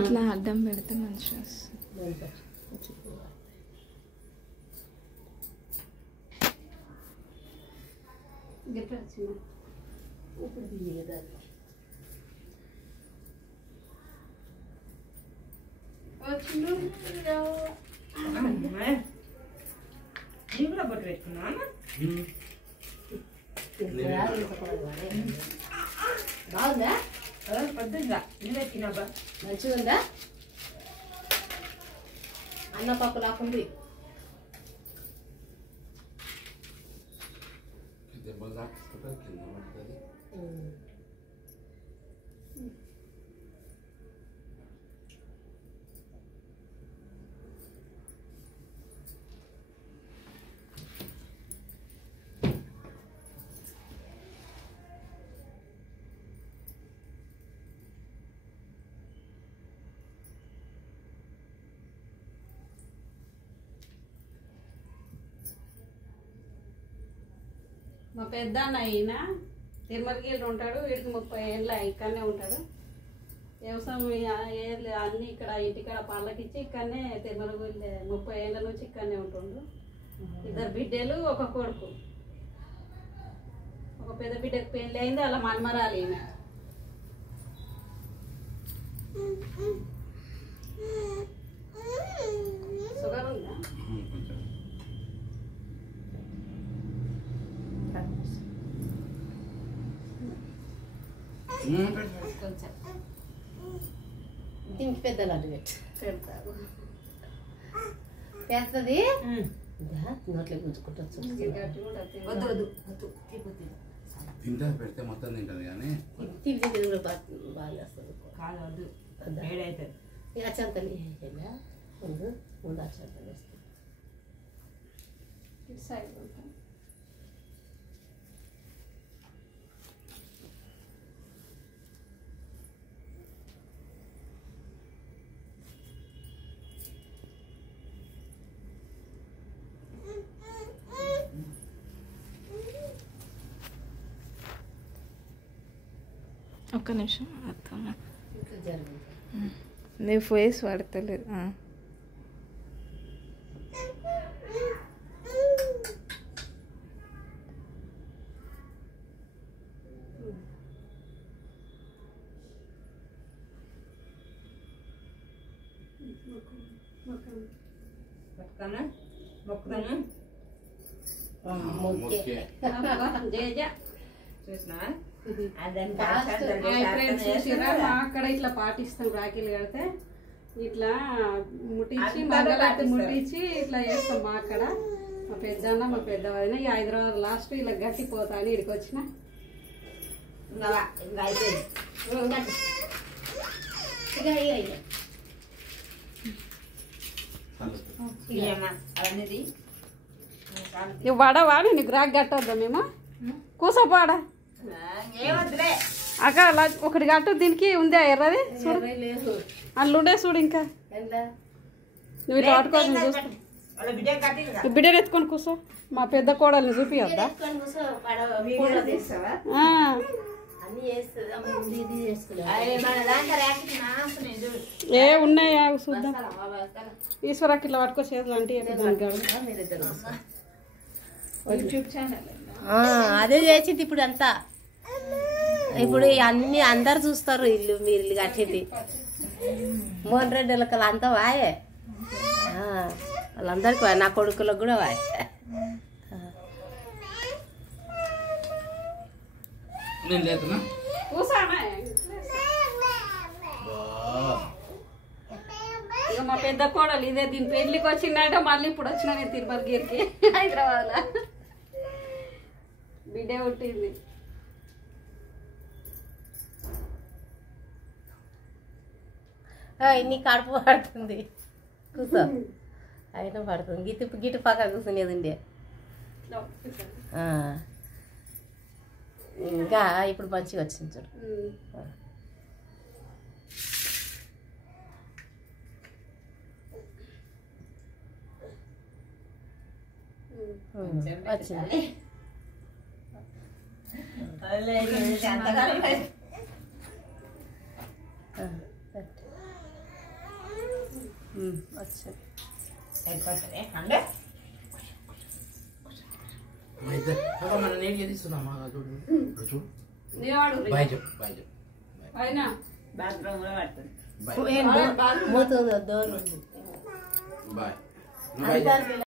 ఇట్లా అడ్డం పెడితే మంచిగా బాగుందా మంచిగా ఉందా అన్న పప్పు లాక్కుంది మా పెద్ద అన్న అయినా తిరుమలగిరి ఉంటాడు. వీడికి 30 ఏళ్ళ ఇక్కడనే ఉంటాడు. వ్యవసాయం అన్ని ఇక్కడ ఇంటికాడ పళ్ళకిచ్చి ఇక్కడనే తిరుమలగిరి 30 ఏళ్ళ నుంచి ఇక్కడనే ఉంటుండు. 2 బిడ్డలు 1 కొడుకు. ఒక పెద్ద బిడ్డకు పెళ్ళి అయింది. అలా మన్మరాలు ఈమె. షుగర్ ఉందా? కొంచెం దీనికి పెద్ద లడ్డు పెడతారు. చేస్తుంది నోట్లో గుంజుకుంటూ తింటారు పెడితే మొత్తం తింటారు కానీ బాగా చేస్తుంది కాదు వద్దు అవుతుంది అచ్చంతని ముందు ముందు అచ్చంతని వేస్తుంది సైడ్ ఉంటాం. ఒక్క నిమిషం అత్తమ్మ ఇంకా జరుగుతుంది నీ ఫేస్ పడతలేదు అక్కడ ఇట్లా పాటిస్తాం. రాఖీలు కడితే ఇట్లా ముట్టించి మంగళారతి ముట్టించి ఇట్లా చేస్తాం. మా అక్కడ మా పెద్దన్న మా పెద్ద వదిన ఈ హైదరాబాద్ లాస్ట్ ఇలా గట్టిపోతా అని ఇక్కడికి వచ్చిన. ఇవి వాడవా నీకు రాగి కట్టొద్దా మేము కూసోపాడా అక్క ఒకటి కట్టు. దీనికి ఉందా ఎర్రది చూడు అందులో ఉండే చూడు. ఇంకా నువ్వు ఇట్లా పట్టుకోవాలి చూస్తా. బిడ్డను ఎత్తుకొని కూర్చో. మా పెద్ద కోడల్ని చూపియొద్దా? ఏ ఉన్నాయా చూద్దాం. ఈశ్వరాకి ఇట్లా పట్టుకో చేతులు అంటే యూట్యూబ్ ఛానల్ అదే చేసింది ఇప్పుడు అంతా. ఇప్పుడు అన్ని అందరు చూస్తారు. ఇల్లు మీరు ఇల్లు కట్టింది మోహన్ రెడ్డి వాళ్ళకి అంతా వాయే. వాళ్ళందరికి వాయ్, నా కొడుకులకు కూడా వాయ్. ఇక మా పెద్ద కోడలు ఇదే దీని పెళ్లికి వచ్చిందంటే మళ్ళీ ఇప్పుడు వచ్చిన నేను తిరుమలగిరికి హైదరాబాద్లో బిడ్డే పుట్టింది. నీ కడుపు పడుతుంది కూర్చో. అయినా పడుతుంది. గిట్టు పక్క కూర్చునేది ఉండే. ఇంకా ఇప్పుడు మంచిగా వచ్చింది చూడు. వచ్చింది. వచ్చాను మన నీట్గా తీస్తున్నామా చూడు చూడు నీవాడు బాయ్ చెప్పు బాయ్ చెప్పు అయినా బాత్రూమ్ లో పడుతుంది మూతుంది డోర్ ఉంది బాయ్